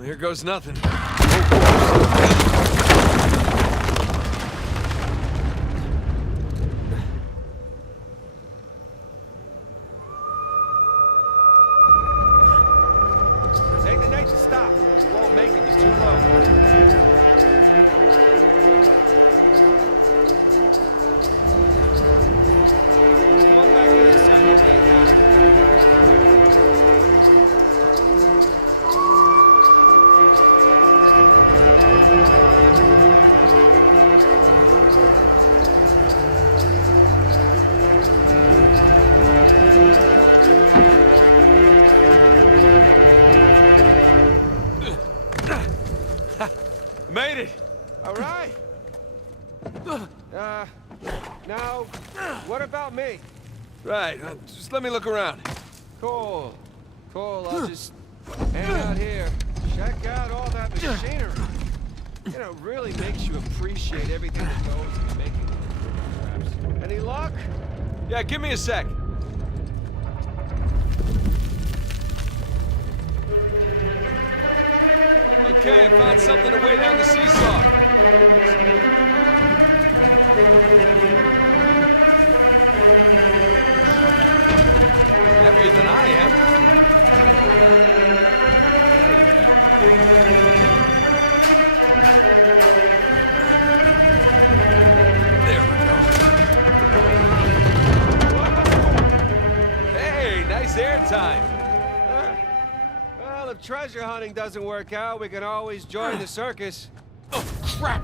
Well, here goes nothing. Take the next stop. You won't make it. It's too low. Come on back to this side. We'll lay it down. Made it! All right. Now, what about me? Right, just let me look around. Cool. Cool, I'll just hang out here. Check out all that machinery. You know, it really makes you appreciate everything that goes into making traps. Any luck? Yeah, give me a sec. Okay, I found something to weigh down the seesaw. Heavier than I am. There we go. Hey, nice airtime. Well, if treasure hunting doesn't work out, we can always join the circus. Oh, crap!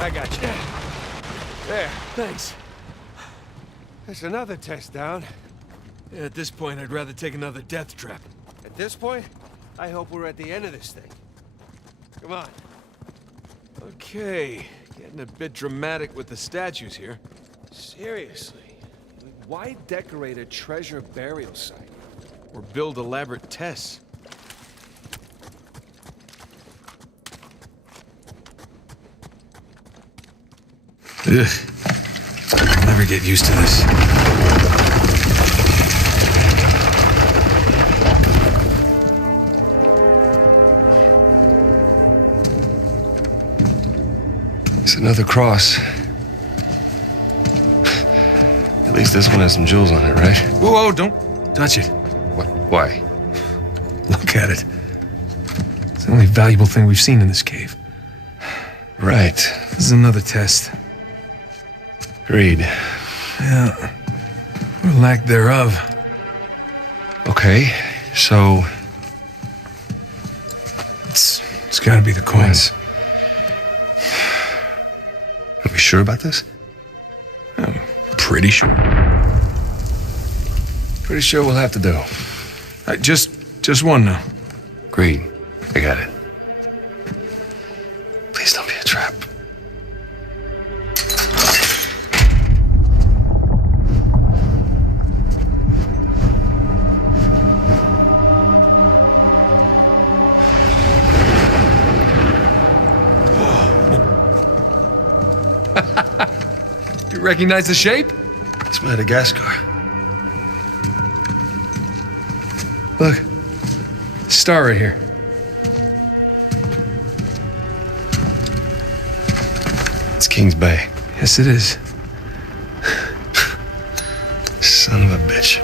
I got you. There. Thanks. There's another test down. Yeah, at this point, I'd rather take another death trap. At this point, I hope we're at the end of this thing. Come on. Okay, getting a bit dramatic with the statues here. Seriously. Why decorate a treasure burial site? Or build elaborate tests. Ugh. I'll never get used to this. It's another cross. At least this one has some jewels on it, right? Whoa, whoa, don't touch it. What? Why? Look at it. It's the only valuable thing we've seen in this cave. Right. This is another test. Agreed. Yeah. Or lack thereof. Okay, so... It's gotta be the coins. Are we sure about this? I'm pretty sure. Pretty sure we'll have to do. Just one now. Agreed. I got it. Please don't be a trap. You recognize the shape? It's Madagascar. Look. Star right here. It's Kings Bay. Yes, it is. Son of a bitch.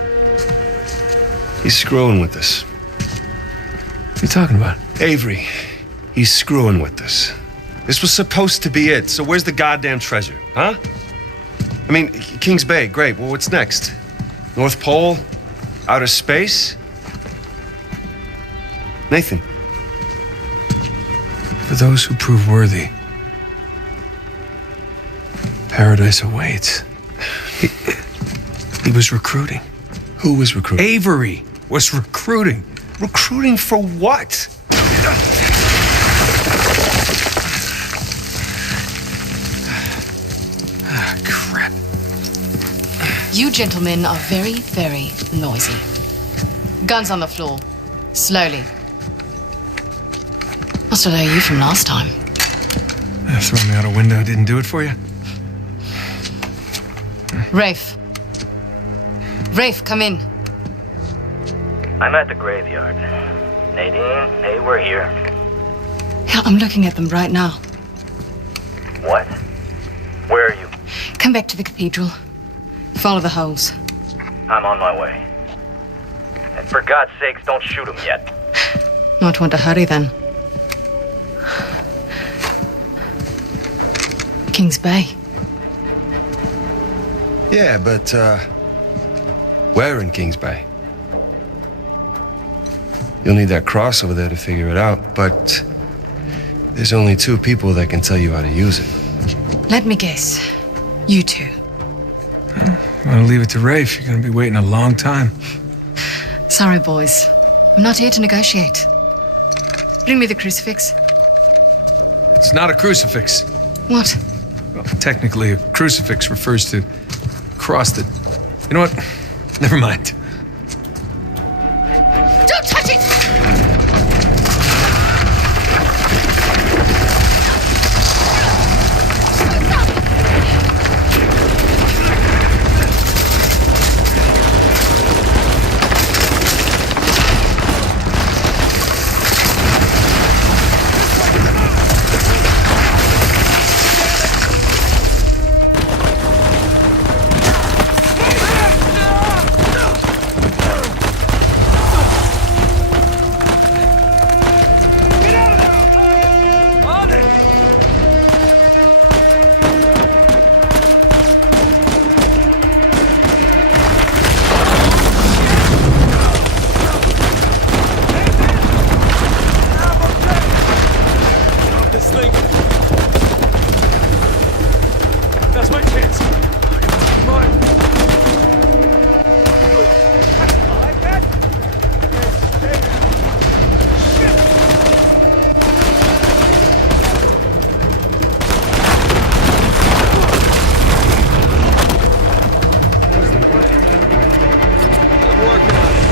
He's screwing with us. What are you talking about? Avery, he's screwing with us. This was supposed to be it, so where's the goddamn treasure, huh? I mean, Kings Bay, great. Well, what's next? North Pole? Outer space? Nathan. For those who prove worthy, paradise awaits. He was recruiting. Who was recruiting? Avery was recruiting. Recruiting for what? Ah, crap. You gentlemen are very, very noisy. Guns on the floor. Slowly. Must have known you from last time. Throwing me out a window didn't do it for you? Rafe, Rafe, come in. I'm at the graveyard. Nadine, hey, we're here. Yeah, I'm looking at them right now. What? Where are you? Come back to the cathedral. Follow the holes. I'm on my way. And for God's sakes, don't shoot him yet. Not want to hurry then. Kings Bay. Yeah, but, where in Kings Bay? You'll need that cross over there to figure it out, but there's only 2 people that can tell you how to use it. Let me guess. You two. I'm gonna leave it to Rafe. You're gonna be waiting a long time. Sorry, boys. I'm not here to negotiate. Bring me the crucifix. It's not a crucifix. What? Well, technically, a crucifix refers to a cross that... You know what? Never mind. Don't touch it! That's my chance. Come on. Like that? I'm working on it.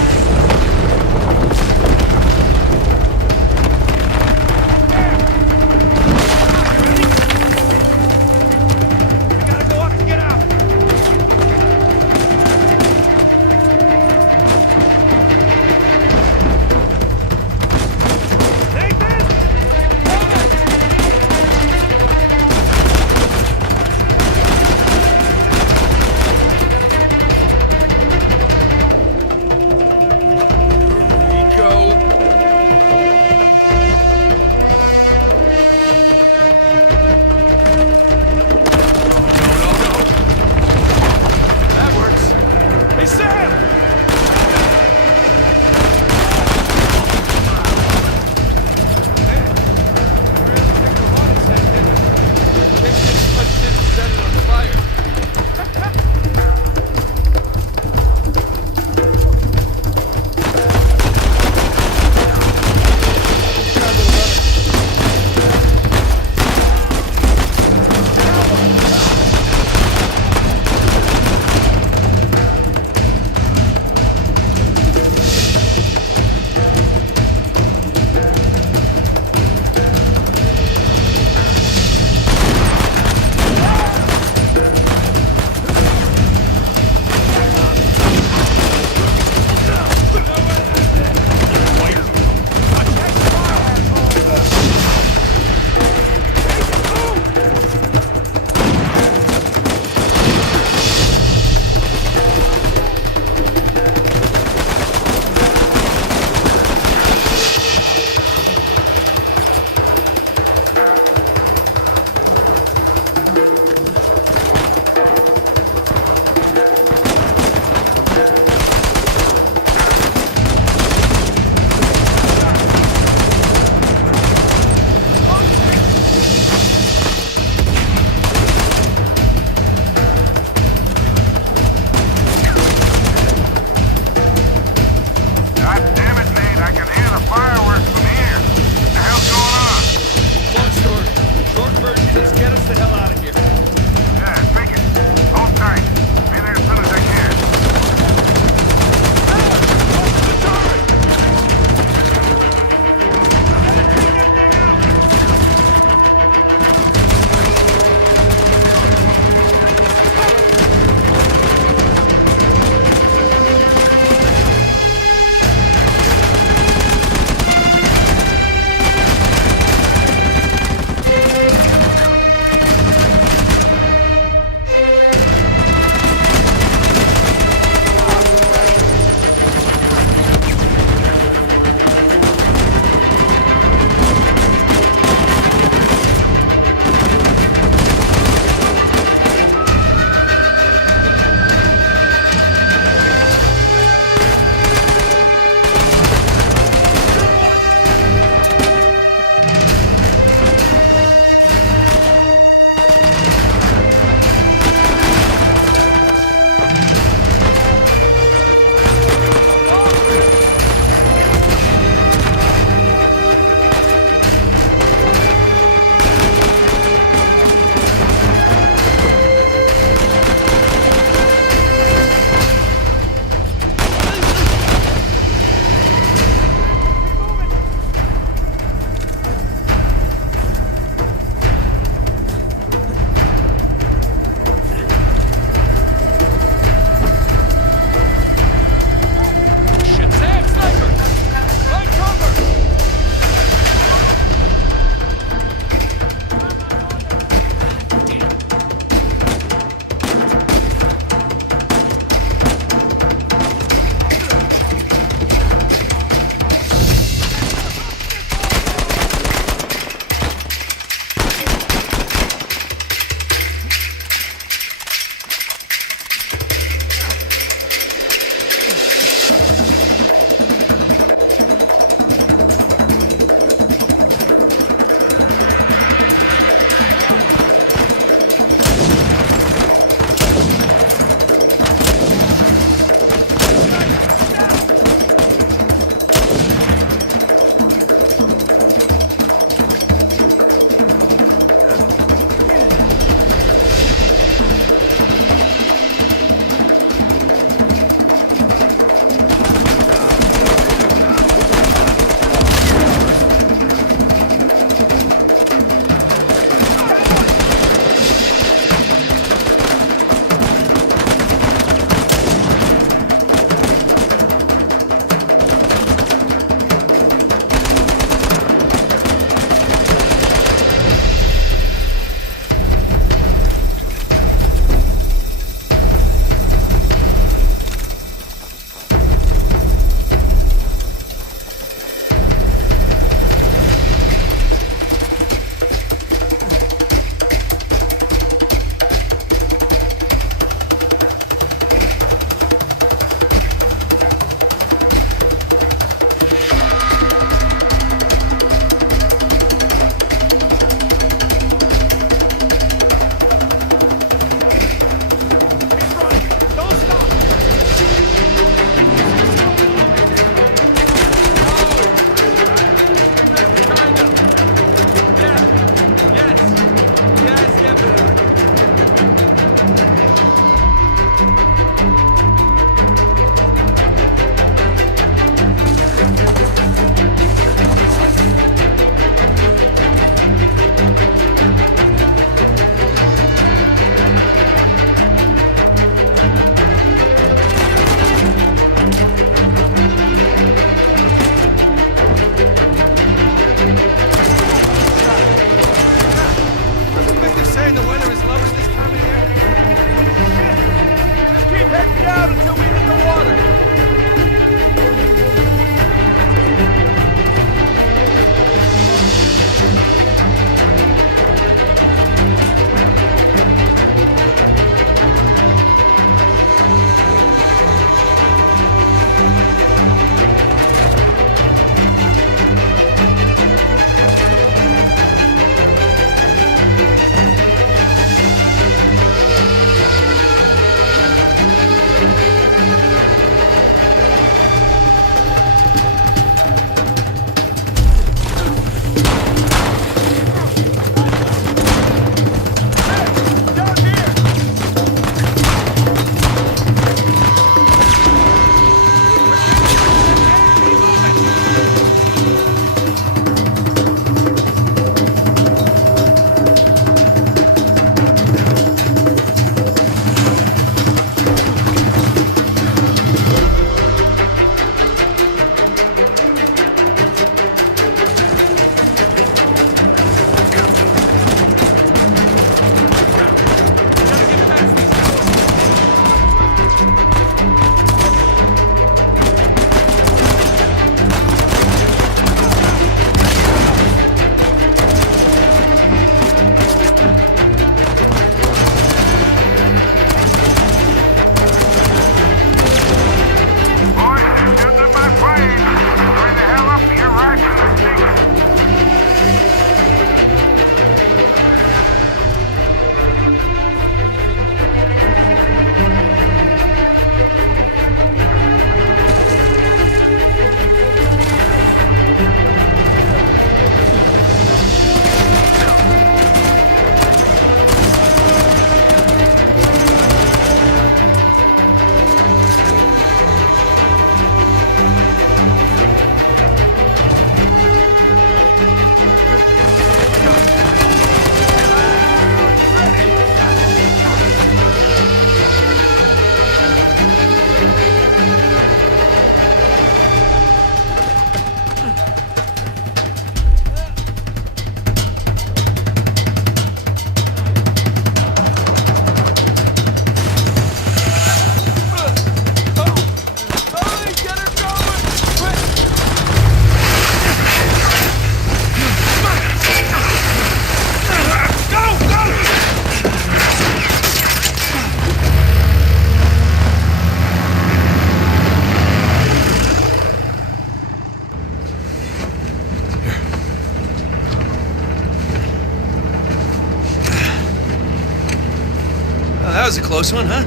was a close one, huh?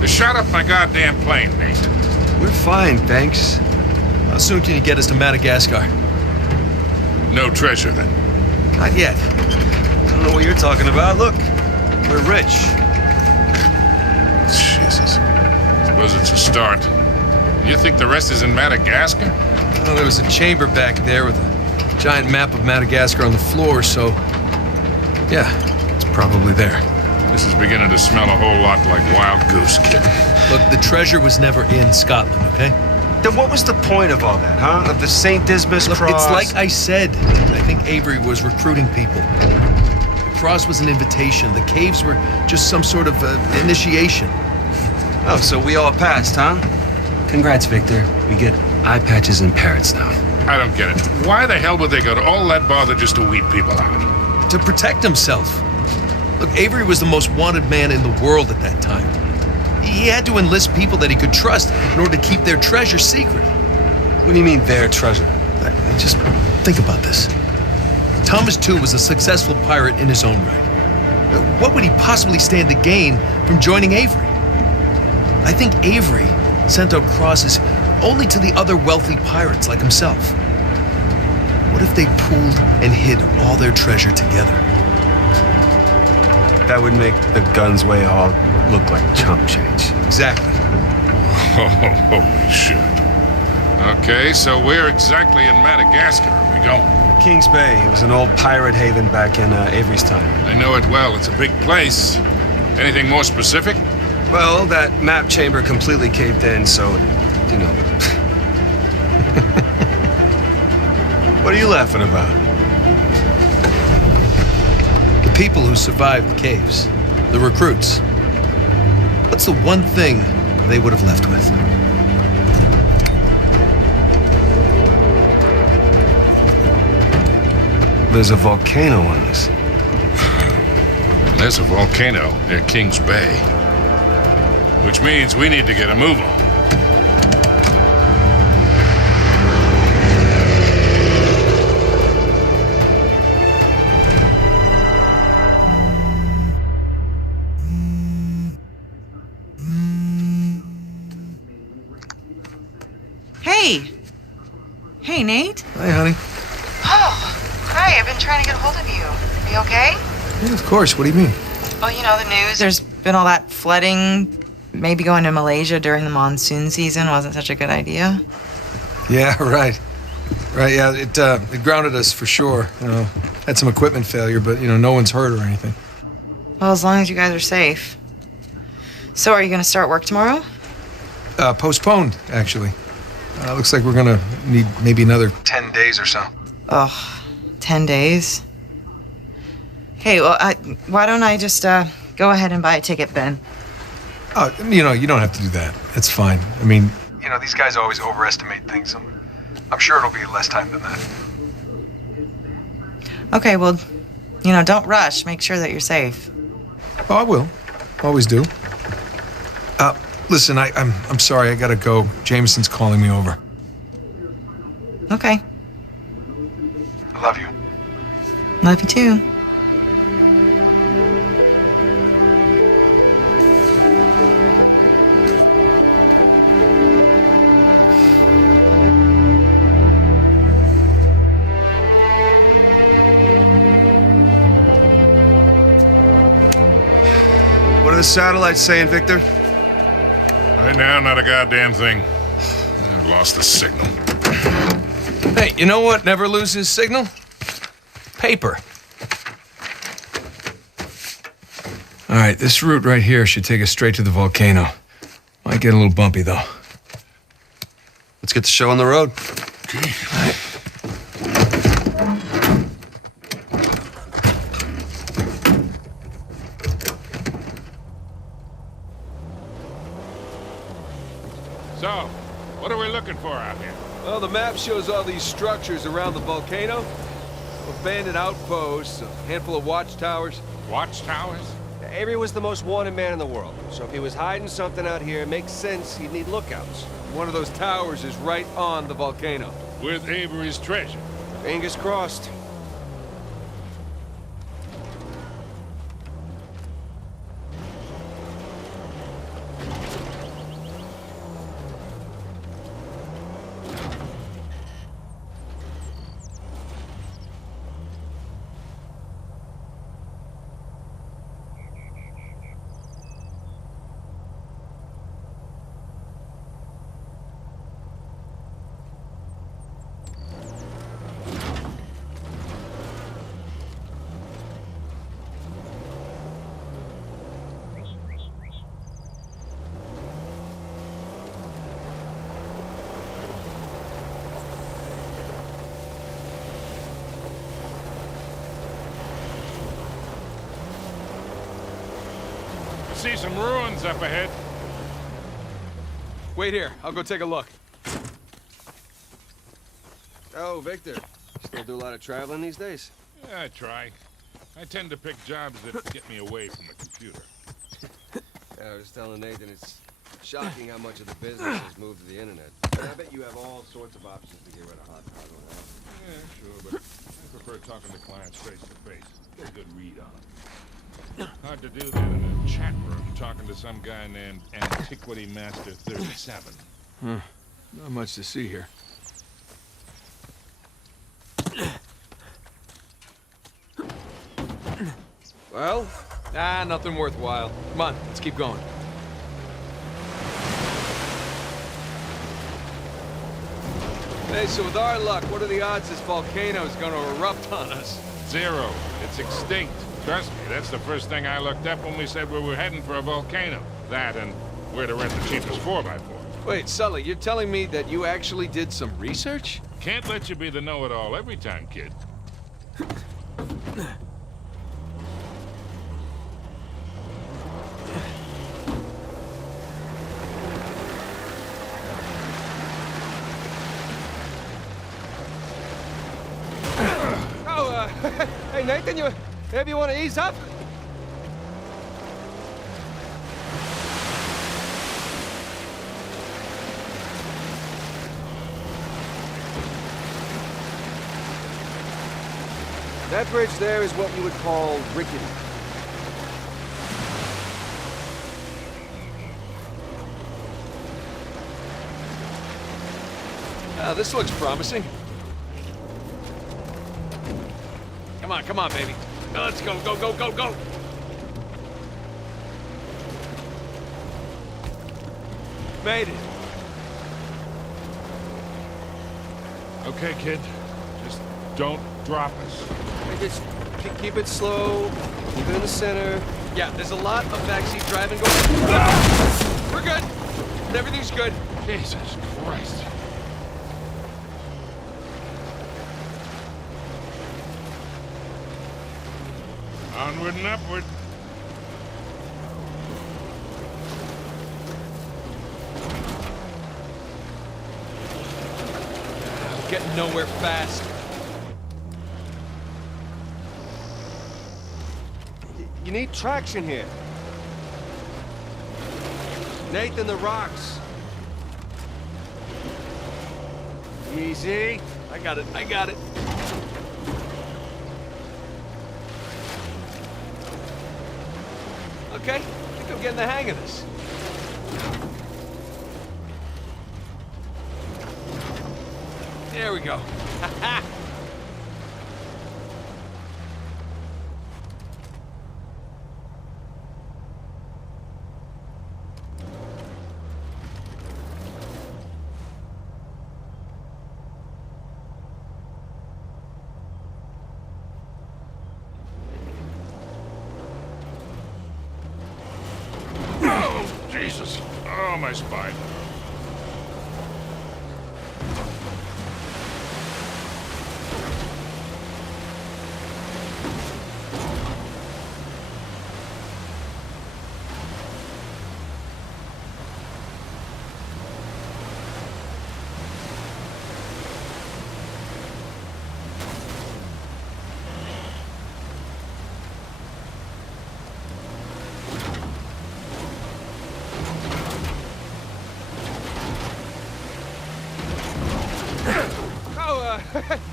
They shot up my goddamn plane, Nathan. We're fine, thanks. How soon can you get us to Madagascar? No treasure, then. Not yet. I don't know what you're talking about. Look, we're rich. Jesus. Suppose it's a start. You think the rest is in Madagascar? Well, there was a chamber back there with a giant map of Madagascar on the floor, so... yeah, it's probably there. This is beginning to smell a whole lot like Wild Goose, kid. Look, the treasure was never in Scotland, okay? Then what was the point of all that, huh? Of the St. Dismas Look, cross? it's like I said. I think Avery was recruiting people. The cross was an invitation. The caves were just some sort of initiation. Oh, so we all passed, huh? Congrats, Victor. We get eye patches and parrots now. I don't get it. Why the hell would they go to all that bother just to weed people out? To protect himself. Look, Avery was the most wanted man in the world at that time. He had to enlist people that he could trust in order to keep their treasure secret. What do you mean, their treasure? Just think about this. Thomas, too, was a successful pirate in his own right. What would he possibly stand to gain from joining Avery? I think Avery sent out crosses only to the other wealthy pirates like himself. What if they pooled and hid all their treasure together? That would make the Gunsway all look like chump change. Exactly. Oh, holy shit. Okay, so where exactly in Madagascar are we going? Kings Bay. It was an old pirate haven back in Avery's time. I know it well. It's a big place. Anything more specific? Well, that map chamber completely caved in, so, you know. What are you laughing about? The people who survived the caves, the recruits. What's the one thing they would have left with? There's a volcano on this. There's a volcano near Kings Bay. Which means we need to get a move on. Hey, Nate. Hi, honey. Oh, hi. I've been trying to get a hold of you. Are you okay? Yeah, of course. What do you mean? Well, you know the news. There's been all that flooding. Maybe going to Malaysia during the monsoon season wasn't such a good idea. Yeah, right. Right, yeah, it grounded us for sure. You know, had some equipment failure, but, you know, no one's hurt or anything. Well, as long as you guys are safe. So are you going to start work tomorrow? Postponed, actually. Looks like we're gonna need maybe another 10 days or so. Ugh, 10 days? Hey, well, why don't I just go ahead and buy a ticket then? Oh, you know, you don't have to do that. It's fine. I mean, you know, these guys always overestimate things. I'm sure it'll be less time than that. Okay, well, you know, don't rush. Make sure that you're safe. Oh, I will. Always do. Listen, I'm sorry. I gotta go. Jameson's calling me over. Okay. I love you. Love you too. What are the satellites saying, Victor? Right now, not a goddamn thing. I've lost the signal. Hey, you know what never loses signal? Paper. All right, this route right here should take us straight to the volcano. Might get a little bumpy, though. Let's get the show on the road. All right. So, what are we looking for out here? Well, the map shows all these structures around the volcano. Abandoned outposts, a handful of watchtowers. Watchtowers? Avery was the most wanted man in the world, so if he was hiding something out here, it makes sense he'd need lookouts. One of those towers is right on the volcano. With Avery's treasure. Fingers crossed. see some ruins up ahead. Wait here. I'll go take a look. Oh, Victor. Still do a lot of traveling these days? Yeah, I try. I tend to pick jobs that get me away from the computer. Yeah, I was telling Nathan it's shocking how much of the business has moved to the internet. And I bet you have all sorts of options to get rid of hot cargo now. Yeah, sure, but I prefer talking to clients face to face. Get a good read on them. Hard to do that in a chat room talking to some guy named Antiquity Master 37. Not much to see here. Well, nothing worthwhile. Come on, let's keep going. Hey, so with our luck, what are the odds this volcano's gonna erupt on us? 0. It's extinct. Trust me, that's the first thing I looked up when we said we were heading for a volcano. That and where to rent the cheapest 4x4. Wait, Sully, you're telling me that you actually did some research? Can't let you be the know-it-all every time, kid. Hey, Nathan, maybe you want to ease up? That bridge there is what you would call rickety. This looks promising. Come on, baby. Now let's go, go. Made it. Okay, kid. Just don't drop us. Hey, just keep it slow. Keep it in the center. Yeah, there's a lot of backseat driving going on. Ah! We're good. Everything's good. Jesus Christ. Onward and upward. Getting nowhere fast. You need traction here. Nathan, the rocks. Easy. I got it. Okay, I think I'm getting the hang of this. There we go. Oh, Jesus. Oh, my spine.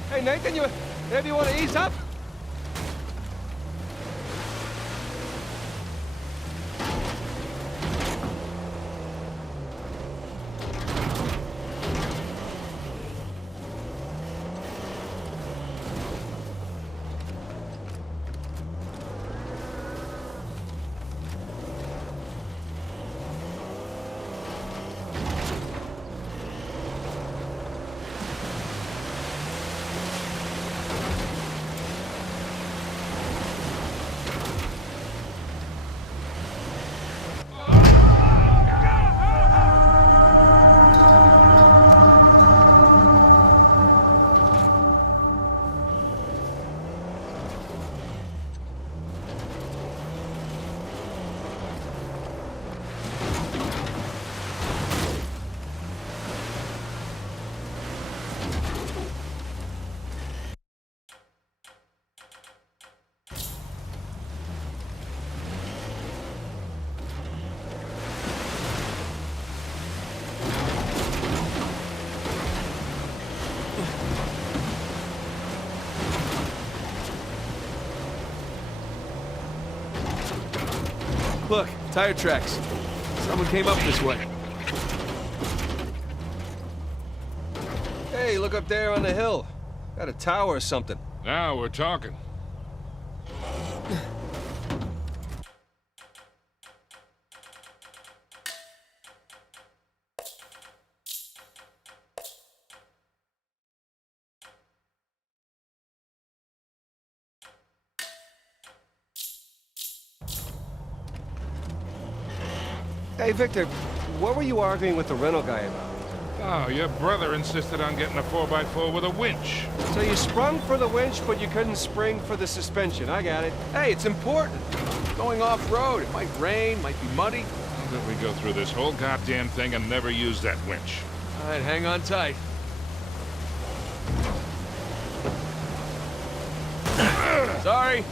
Hey, Nathan, maybe you want to ease up? Look, tire tracks. Someone came up this way. Hey, look up there on the hill. Got a tower or something. Now we're talking. Hey, Victor, what were you arguing with the rental guy about? Oh, your brother insisted on getting a 4x4 with a winch. So you sprung for the winch, but you couldn't spring for the suspension. I got it. Hey, it's important. Going off-road, it might rain, might be muddy. How did we go through this whole goddamn thing and never use that winch? All right, hang on tight. Sorry.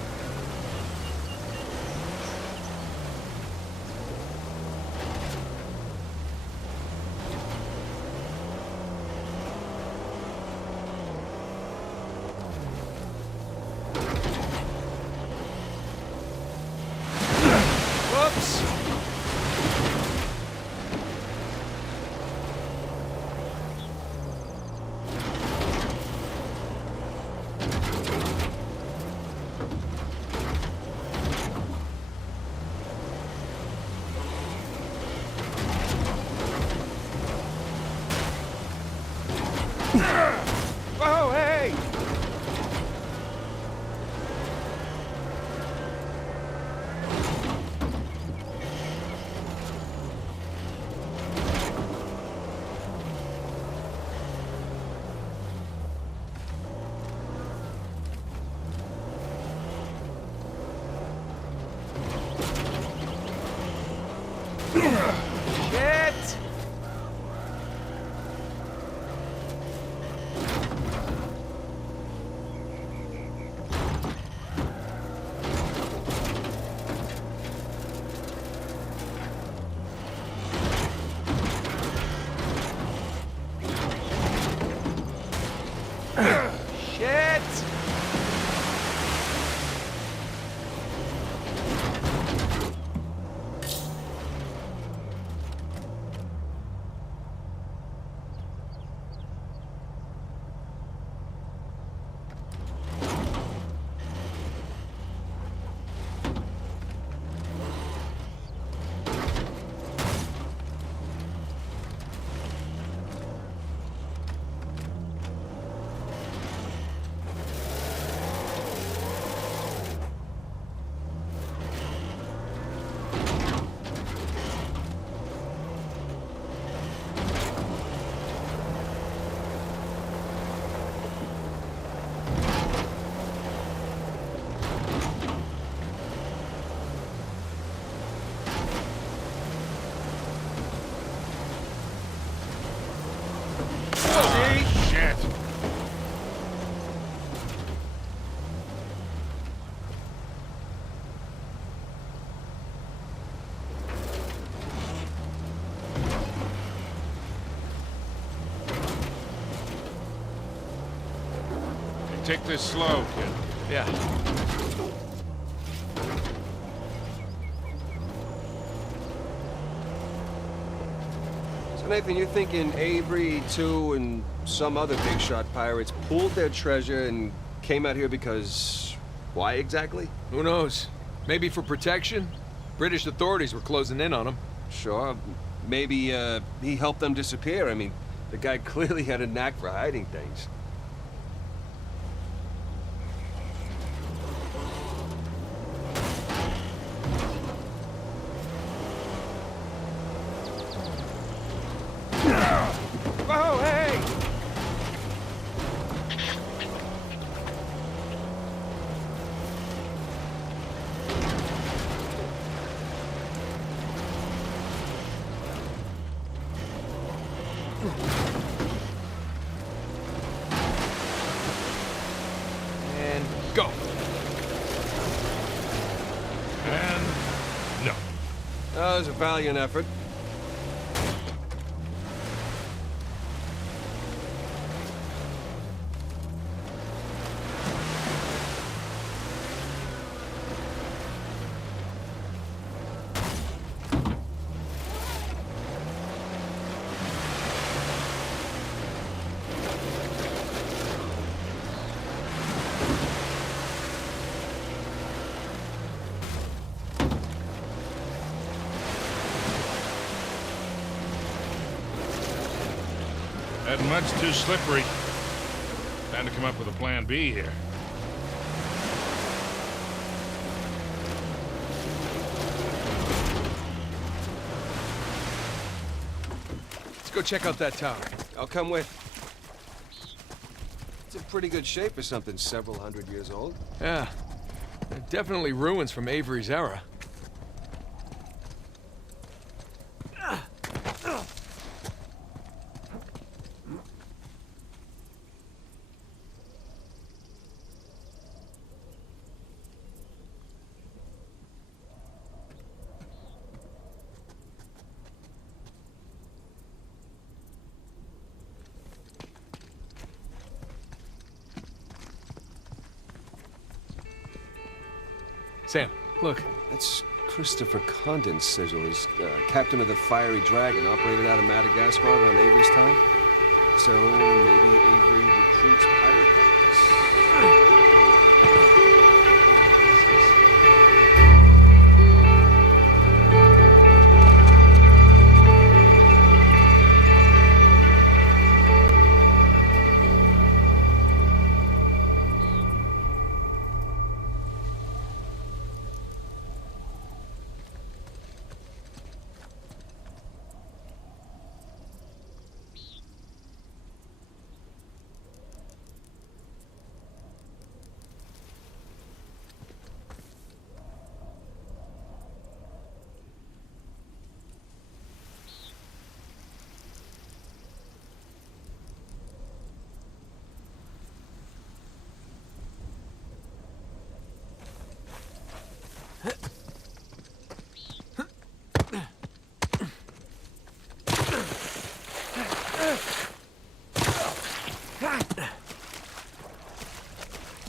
Whoops. Whoa, hey! Shit! Shit! Shit. Take this slow, kid. Yeah. So Nathan, you're thinking Avery, too, and some other big shot pirates pulled their treasure and came out here because... why exactly? Who knows? Maybe for protection? British authorities were closing in on them. Sure. Maybe, he helped them disappear. I mean, the guy clearly had a knack for hiding things. Whoa, hey! And go. And no. That was a valiant effort. Heading much too slippery. Time to come up with a plan B here. Let's go check out that tower. I'll come with. It's in pretty good shape for something several hundred years old. Yeah. Definitely ruins from Avery's era. Sam, look. That's Christopher Condon's sigil. He's captain of the Fiery Dragon, operated out of Madagascar around Avery's time. So maybe Avery recruits pirate captains.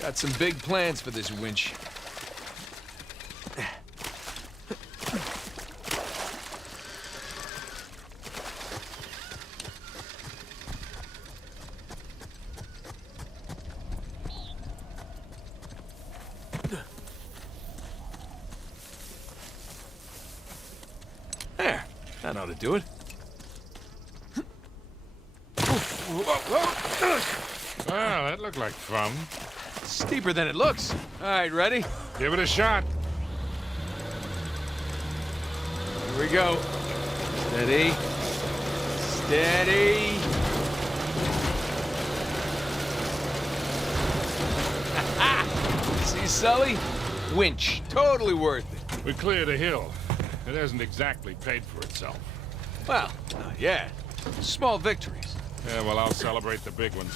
Got some big plans for this winch. There. That ought to do it. Well, that looked like fun. Steeper than it looks. All right, ready? Give it a shot. Here we go. Steady. Steady. See, Sully? Winch. Totally worth it. We cleared a hill. It hasn't exactly paid for itself. Well, not yet. Small victories. Yeah, well, I'll celebrate the big ones.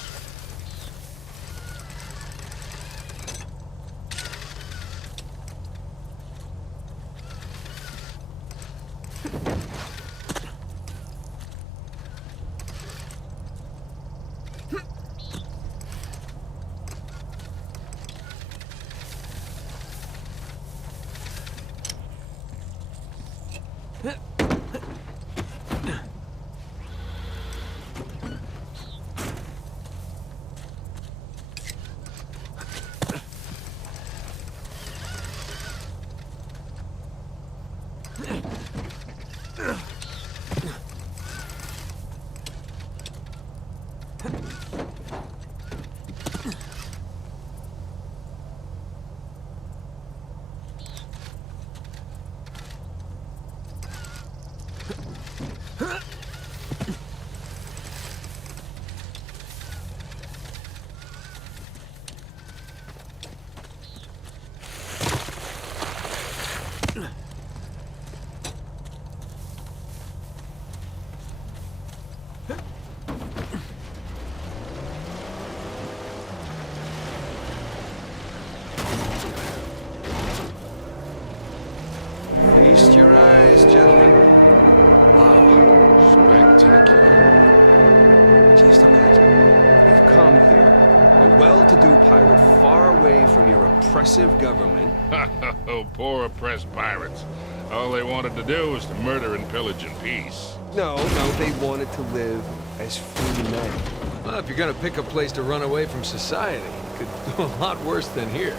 Feast your eyes, gentlemen. Wow. Spectacular. Just imagine. You've come here, a well-to-do pirate far away from your oppressive government. Oh, poor oppressed pirates. All they wanted to do was to murder and pillage in peace. No, they wanted to live as free men. Well, if you're gonna pick a place to run away from society, it could go a lot worse than here.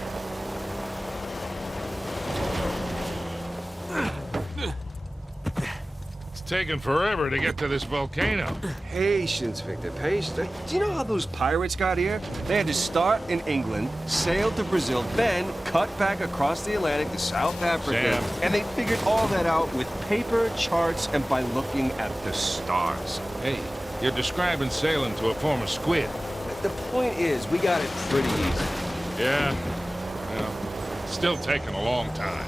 It's taken forever to get to this volcano. Patience, Victor, patience. Do you know how those pirates got here? They had to start in England, sail to Brazil, then cut back across the Atlantic to South Africa. Sam. And they figured all that out with paper, charts, and by looking at the stars. Hey, you're describing sailing to a form of squid. The point is, we got it pretty easy. Yeah. Well, still taking a long time.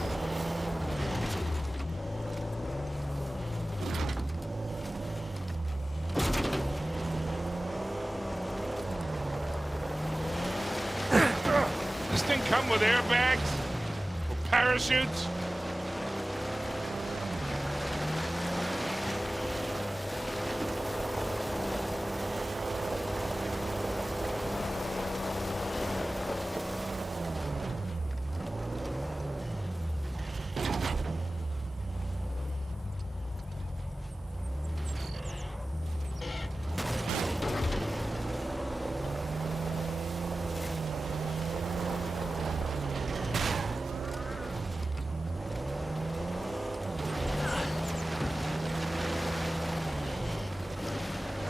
This thing come with airbags? Or parachutes?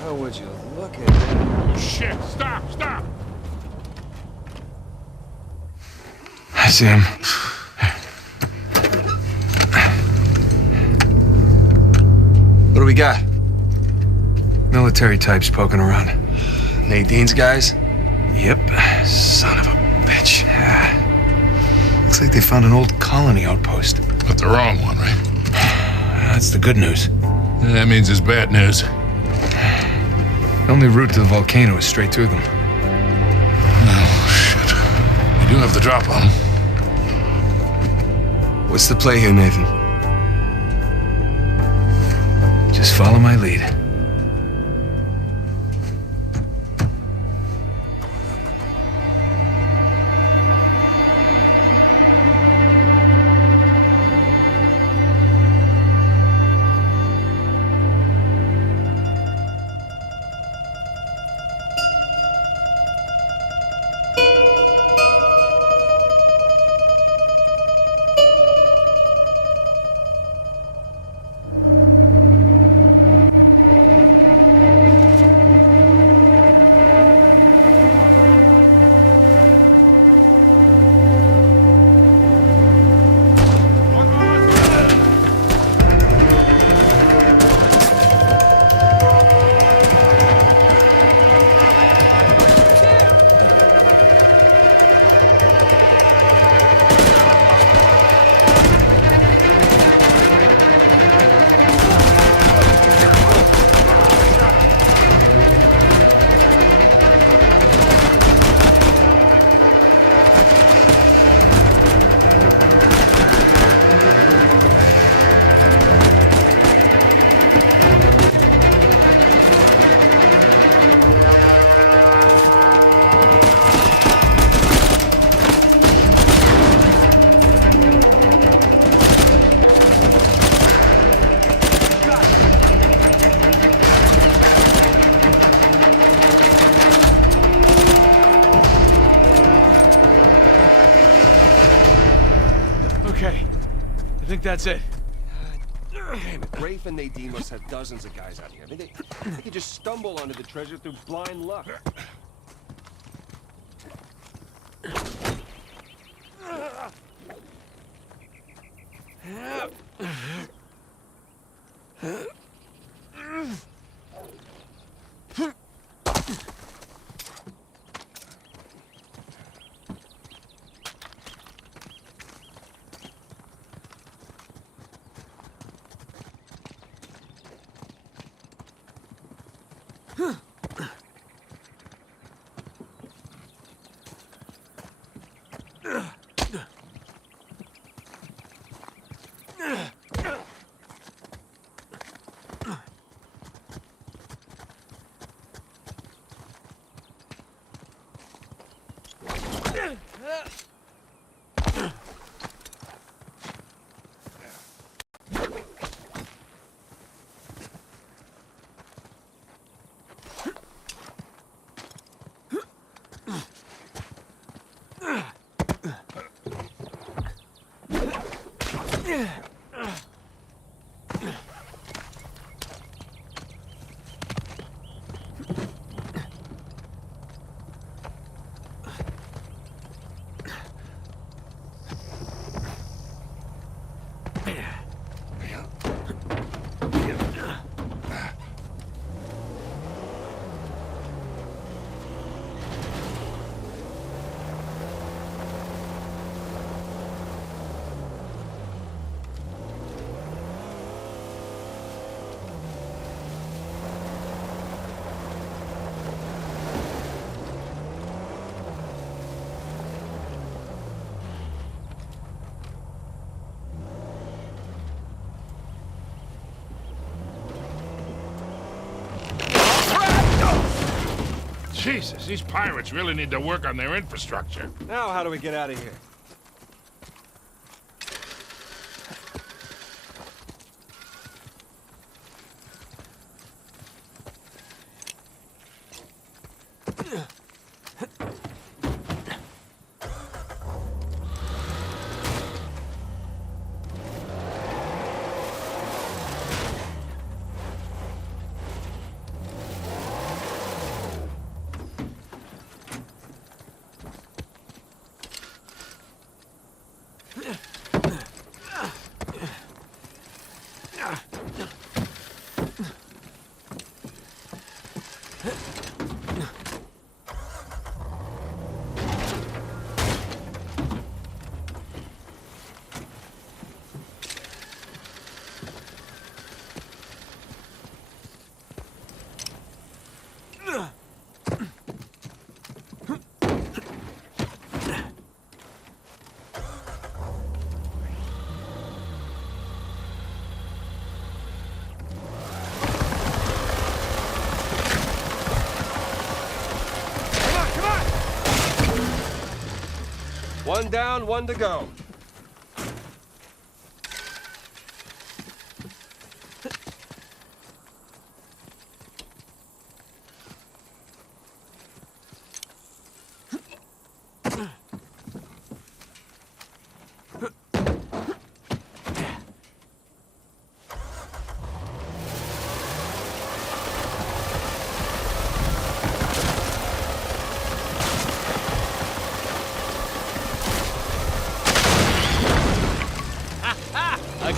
How would you look at that? Shit, stop, stop! Hi, Sam. What do we got? Military types poking around. Nadine's guys? Yep. Son of a bitch. Looks like they found an old colony outpost. But the wrong one, right? That's the good news. That means it's bad news. The only route to the volcano is straight through them. Oh, shit. We do have the drop on them. What's the play here, Nathan? Just follow my lead. Okay. I think that's it. Damn it, Rafe and Nadine must have dozens of guys out here. I mean, they could just stumble onto the treasure through blind luck. Jesus, these pirates really need to work on their infrastructure. Now how do we get out of here? One down, one to go.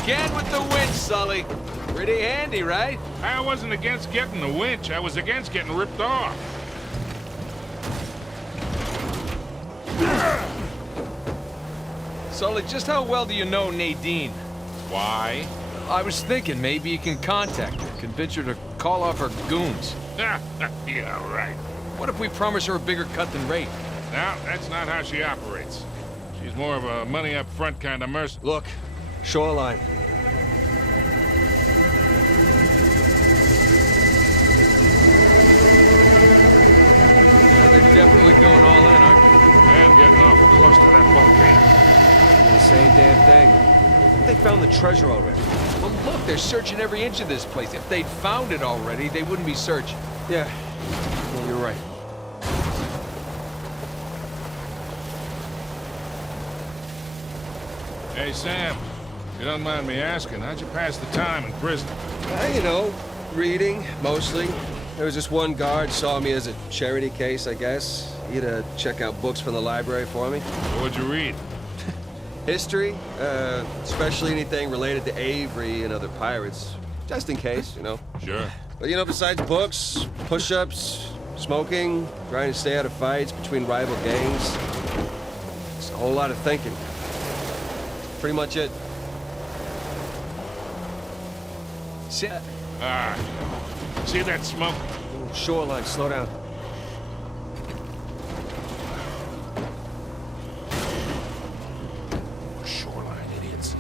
Again with the winch, Sully. Pretty handy, right? I wasn't against getting the winch. I was against getting ripped off. Sully, just how well do you know Nadine? Why? I was thinking maybe you can contact her, convince her to call off her goons. Yeah, right. What if we promise her a bigger cut than Ray? No, that's not how she operates. She's more of a money-up-front kind of merc. Look, shoreline. Yeah, they're definitely going all in, aren't they? And getting awful close to that volcano. The same damn thing. I think they found the treasure already. Well, look, they're searching every inch of this place. If they'd found it already, they wouldn't be searching. Yeah, you're right. Hey, Sam, if you don't mind me asking, how'd you pass the time in prison? You know, reading, mostly. There was this one guard saw me as a charity case, I guess. He'd check out books from the library for me. What'd you read? History, especially anything related to Avery and other pirates. Just in case, you know. Sure. But, you know, besides books, push-ups, smoking, trying to stay out of fights between rival gangs, it's a whole lot of thinking. Pretty much it. See that smoke? Ooh, shoreline, slow down. Shoreline idiots.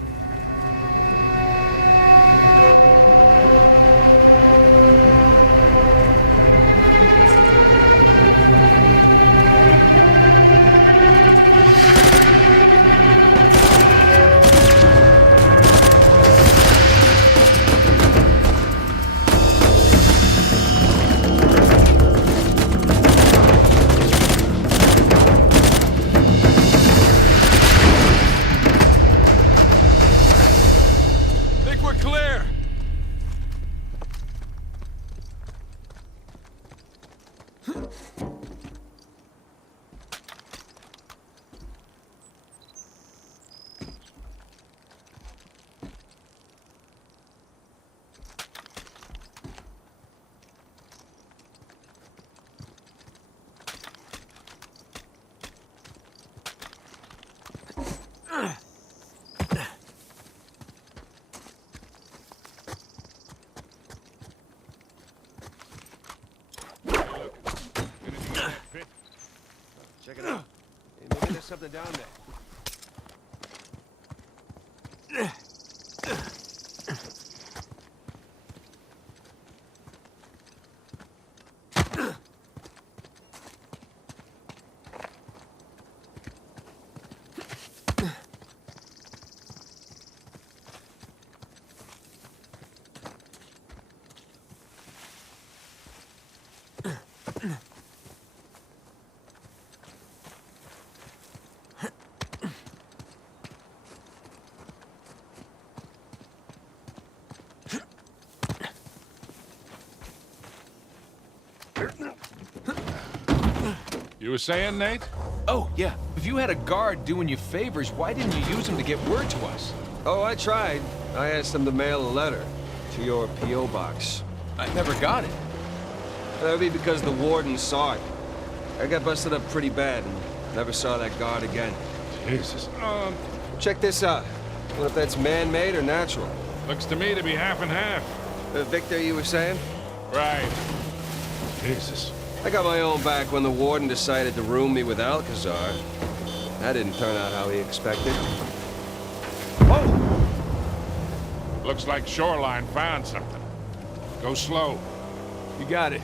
Think we're clear. Check it out. Hey, maybe there's something down there. You were saying, Nate? Oh, yeah. If you had a guard doing you favors, why didn't you use him to get word to us? Oh, I tried. I asked him to mail a letter to your P.O. box. I never got it. That would be because the warden saw it. I got busted up pretty bad and never saw that guard again. Jesus. Check this out. What if that's man-made or natural? Looks to me to be half and half. Victor, you were saying? Right. Jesus. I got my own back when the warden decided to room me with Alcazar. That didn't turn out how he expected. Whoa! Looks like Shoreline found something. Go slow. You got it.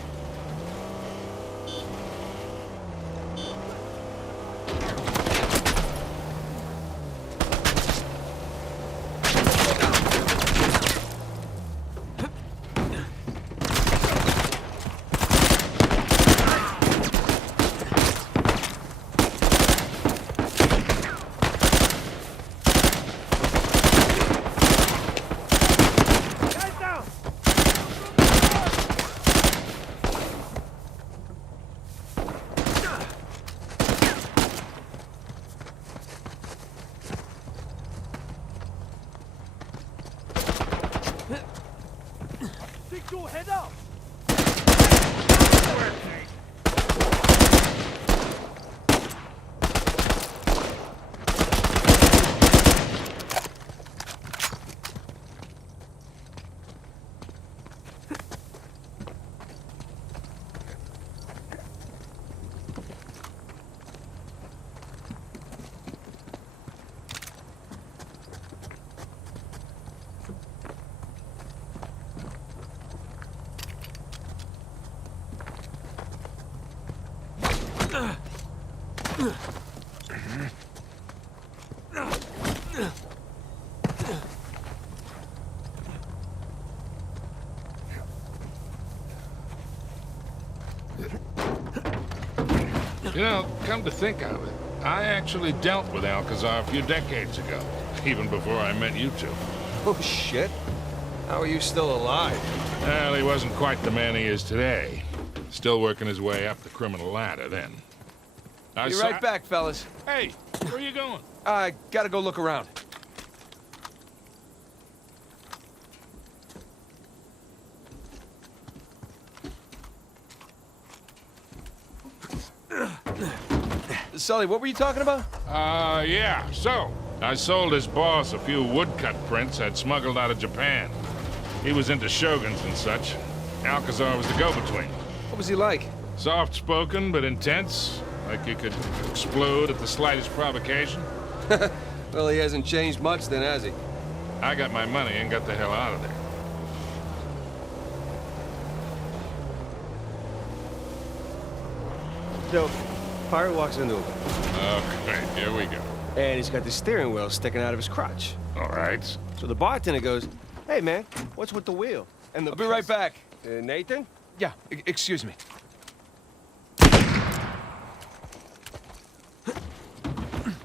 You know, come to think of it, I actually dealt with Alcazar a few decades ago, even before I met you two. Oh, shit. How are you still alive? Well, he wasn't quite the man he is today. Still working his way up the criminal ladder then. Be right back, fellas. Hey, where you going? I gotta go look around. Sully, what were you talking about? Yeah, so, I sold his boss a few woodcut prints I'd smuggled out of Japan. He was into shoguns and such. Alcazar was the go-between. What was he like? Soft-spoken, but intense. Like you could explode at the slightest provocation. Well, he hasn't changed much then, has he? I got my money and got the hell out of there. So, pirate walks into him, Okay, here we go. and he's got the steering wheel sticking out of his crotch. All right. So the bartender goes, "Hey, man, what's with the wheel?" And I'll be right back. Nathan? Yeah, excuse me.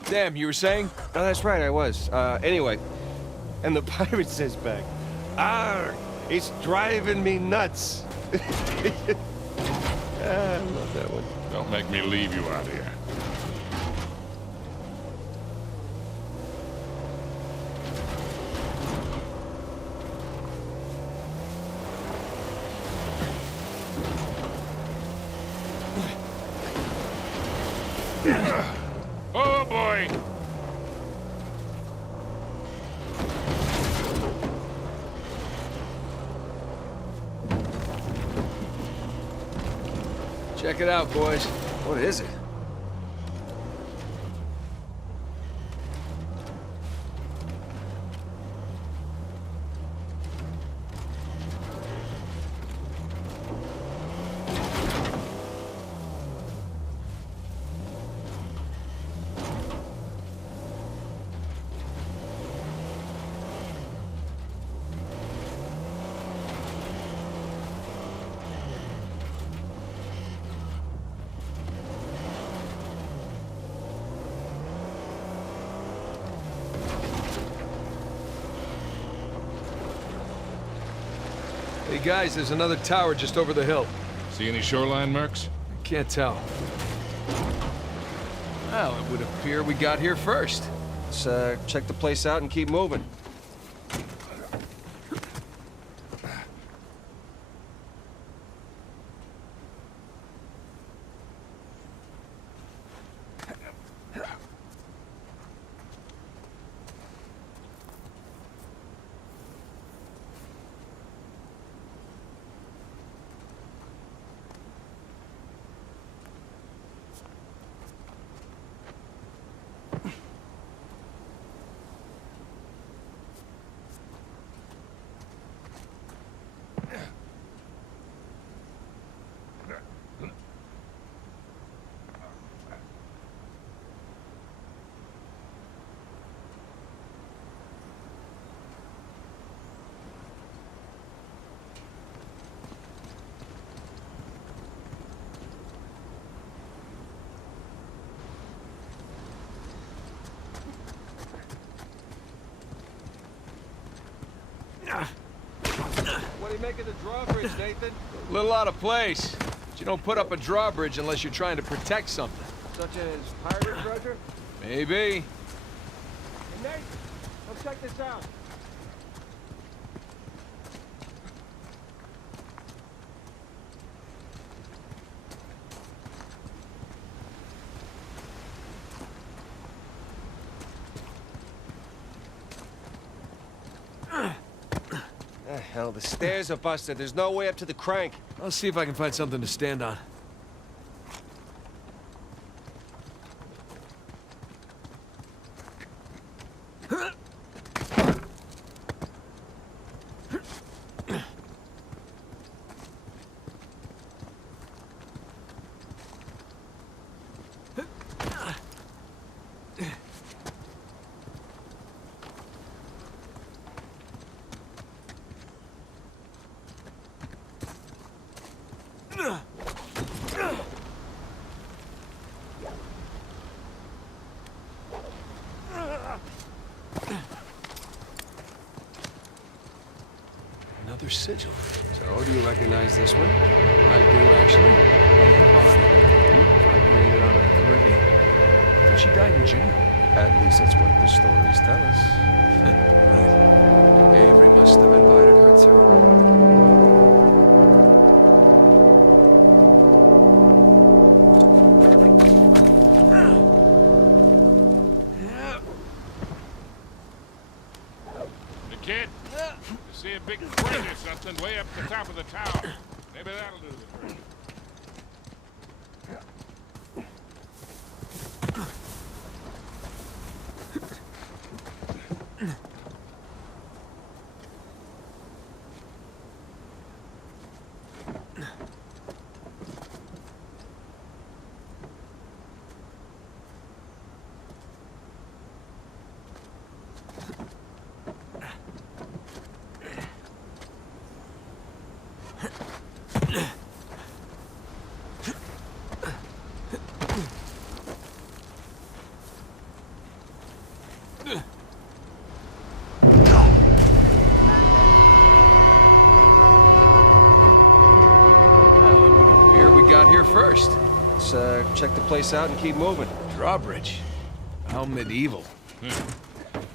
Damn, you were saying? Oh, that's right, I was. Anyway, and the pirate says back, "Arr, it's driving me nuts." I love that one. Don't make me leave you out here. Oh, boy! Check it out, boys. What is it? Hey, guys, there's another tower just over the hill. See any shoreline mercs? Can't tell. Well, it would appear we got here first. Let's check the place out and keep moving. What do you make of the drawbridge, Nathan? A little out of place. But you don't put up a drawbridge unless you're trying to protect something. Such as pirate treasure? Maybe. Hey, Nate, let's check this out. Hell, the stairs are busted. There's no way up to the crank. I'll see if I can find something to stand on. Another sigil. So, do you recognize this one? I do, actually. And Bonnie. Operated out of the Caribbean. But she died in jail. At least that's what the stories tell us. Right. Avery must have invited her too. The kid? You see a big crate or something way up the top of the tower. Maybe that'll do the trick. Got here first. Let's check the place out and keep moving. Drawbridge. How medieval.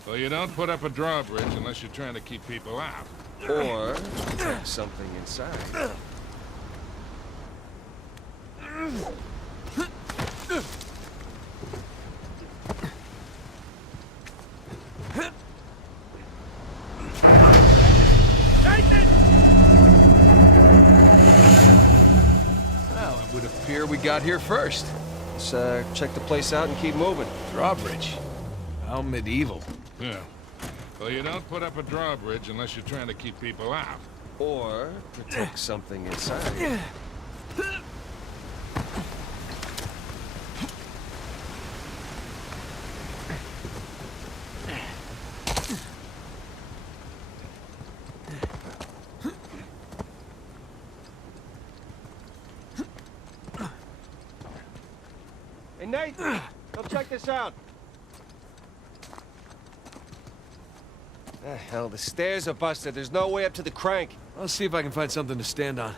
Well, you don't put up a drawbridge unless you're trying to keep people out. Or protect something inside. Well, it would appear we got here first. Let's check the place out and keep moving. Drawbridge. How medieval. Yeah. Well, you don't put up a drawbridge unless you're trying to keep people out. Or protect something inside. Hey, Nate, come check this out. Hell, the stairs are busted. There's no way up to the crank. I'll see if I can find something to stand on.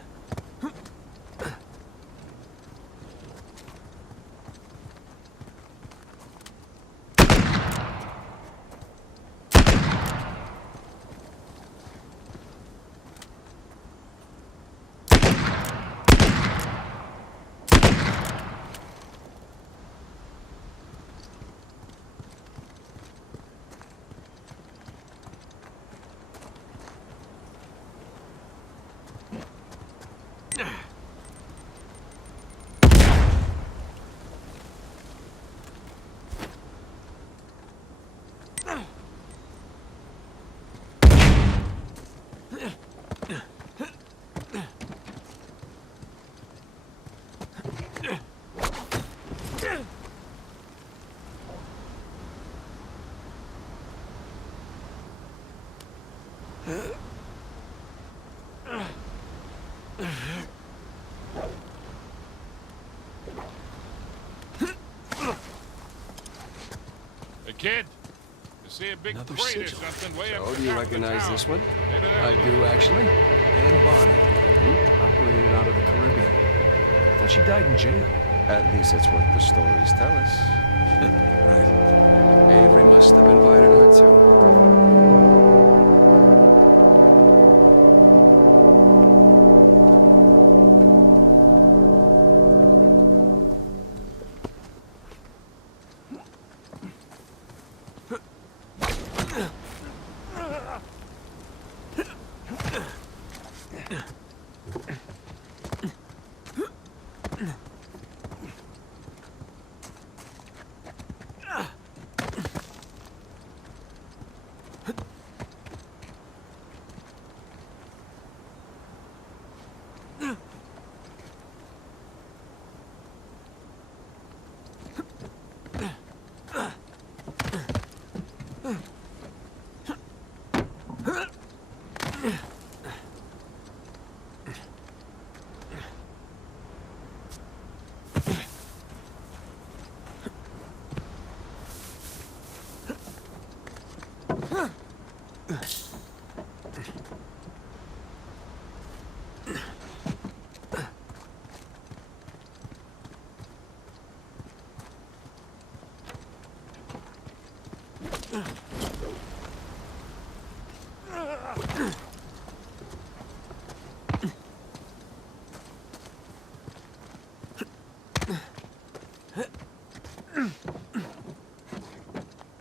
Hey, kid. You see a big Another crate or sigil. something way up So, the do you top of the recognize tower. this one? Maybe I that'll do, actually. Anne Bonny. Operated out of the Caribbean. Thought she died in jail. At least that's what the stories tell us. Right. Avery must have invited her, too.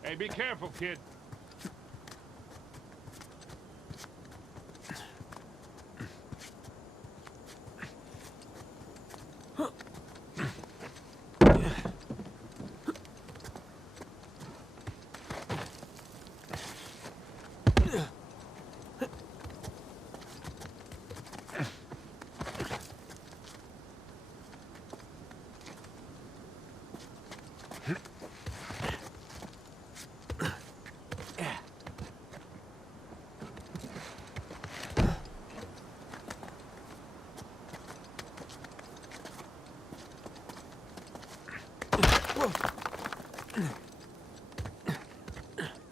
Hey, be careful, kid.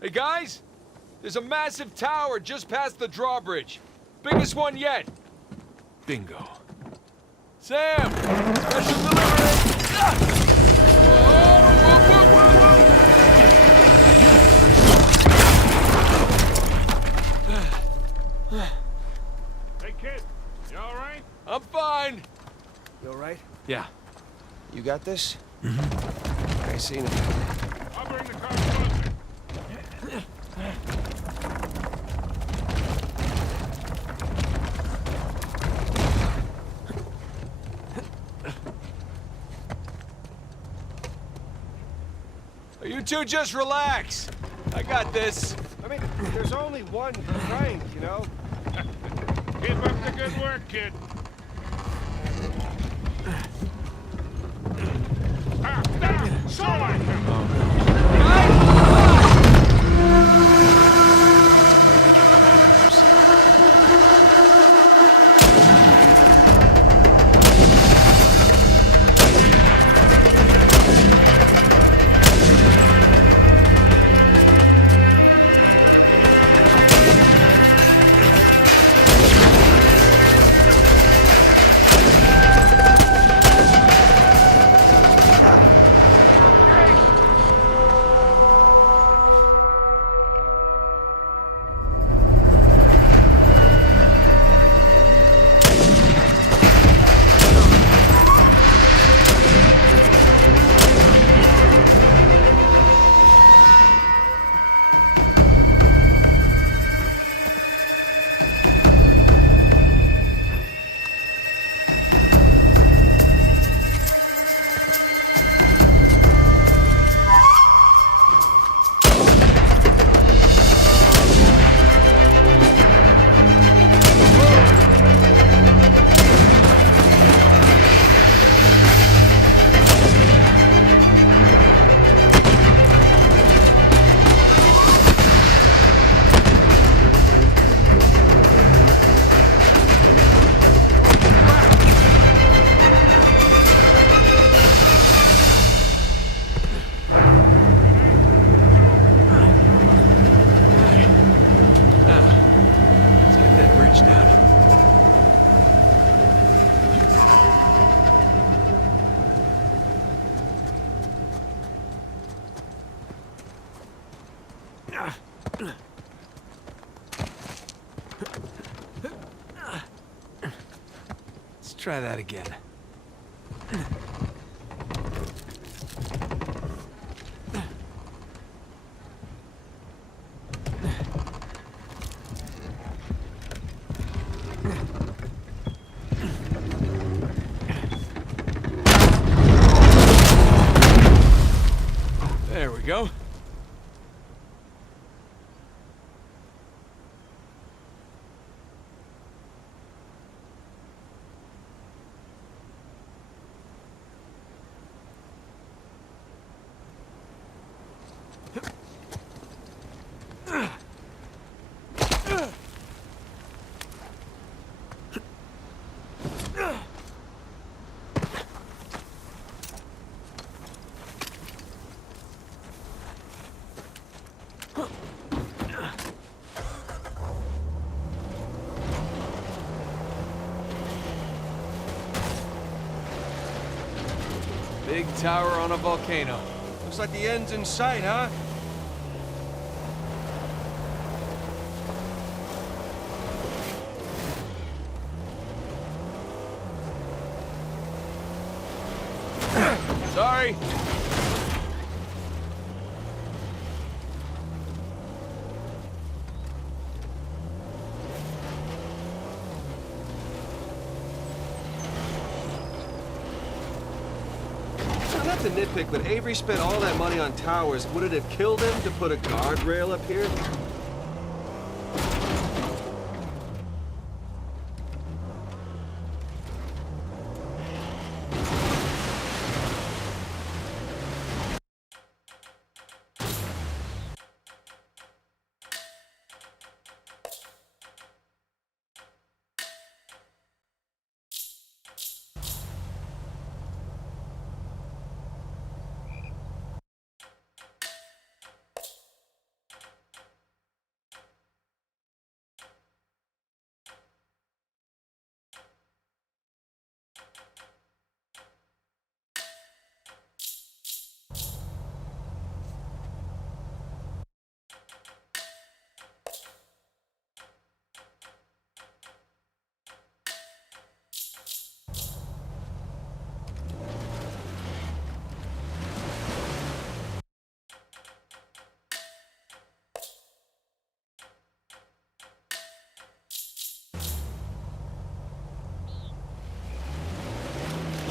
Hey guys, there's a massive tower just past the drawbridge. Biggest one yet. Bingo. Sam! Special delivery! Ah! Whoa. Hey, kid. You all right? I'm fine. You all right? Yeah. You got this? Mm-hmm. I seen it. I'll bring the car closer. You two just relax. I got this. I mean, there's only one crank, you know? Keep up the good work, kid. Ah, down! Someone! Let's try that again. There we go. Big tower on a volcano. Looks like the end's in sight, huh? Sorry. Not to nitpick, but Avery spent all that money on towers. Would it have killed him to put a guardrail up here?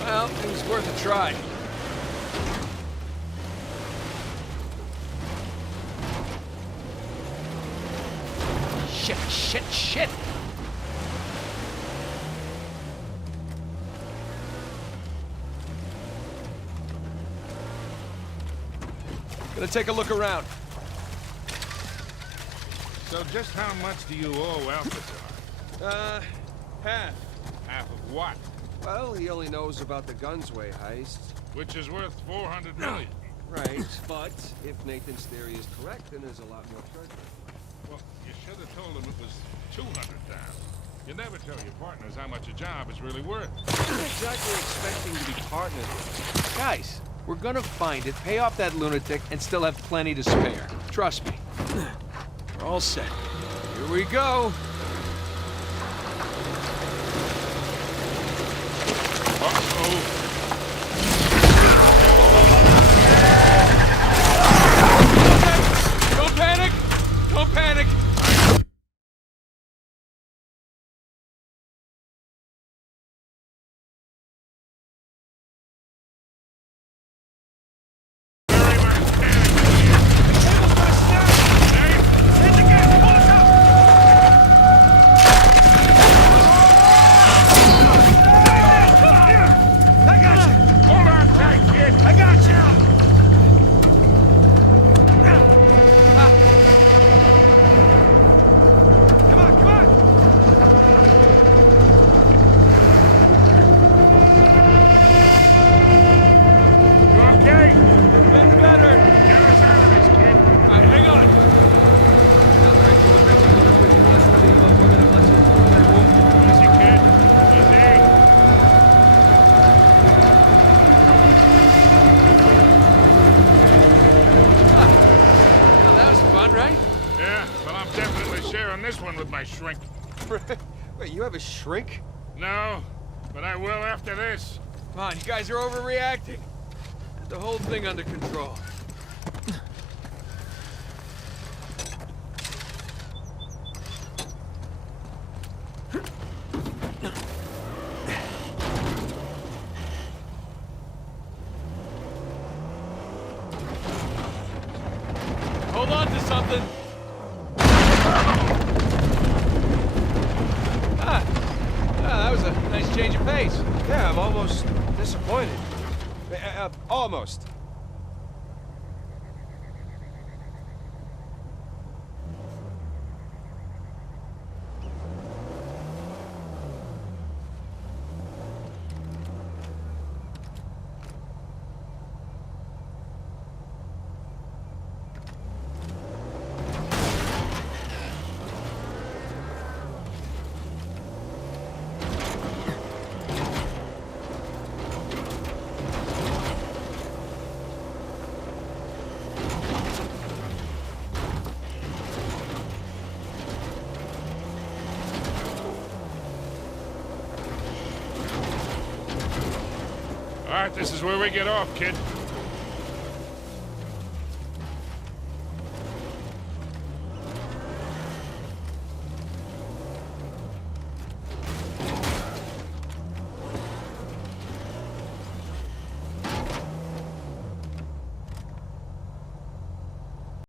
Well, it was worth a try. Shit! Gonna take a look around. So just how much do you owe Alcazar? Half. Half of what? Well, he only knows about the Gunsway heist. Which is worth 400 million. Right, but if Nathan's theory is correct, then there's a lot more treasure. Well, you should have told him it was 200,000. You never tell your partners how much a job is really worth. I'm not exactly expecting to be partners with him. Guys, we're gonna find it, pay off that lunatic, and still have plenty to spare. Trust me. We're all set. Here we go. Uh-oh. Don't panic! Don't panic! Yeah, well, I'm definitely sharing this one with my shrink. Wait, you have a shrink? No, but I will after this. Come on, you guys are overreacting. Get the whole thing under control. Hold on to something. That was a nice change of pace. Yeah, I'm almost disappointed. Almost. All right, this is where we get off, kid.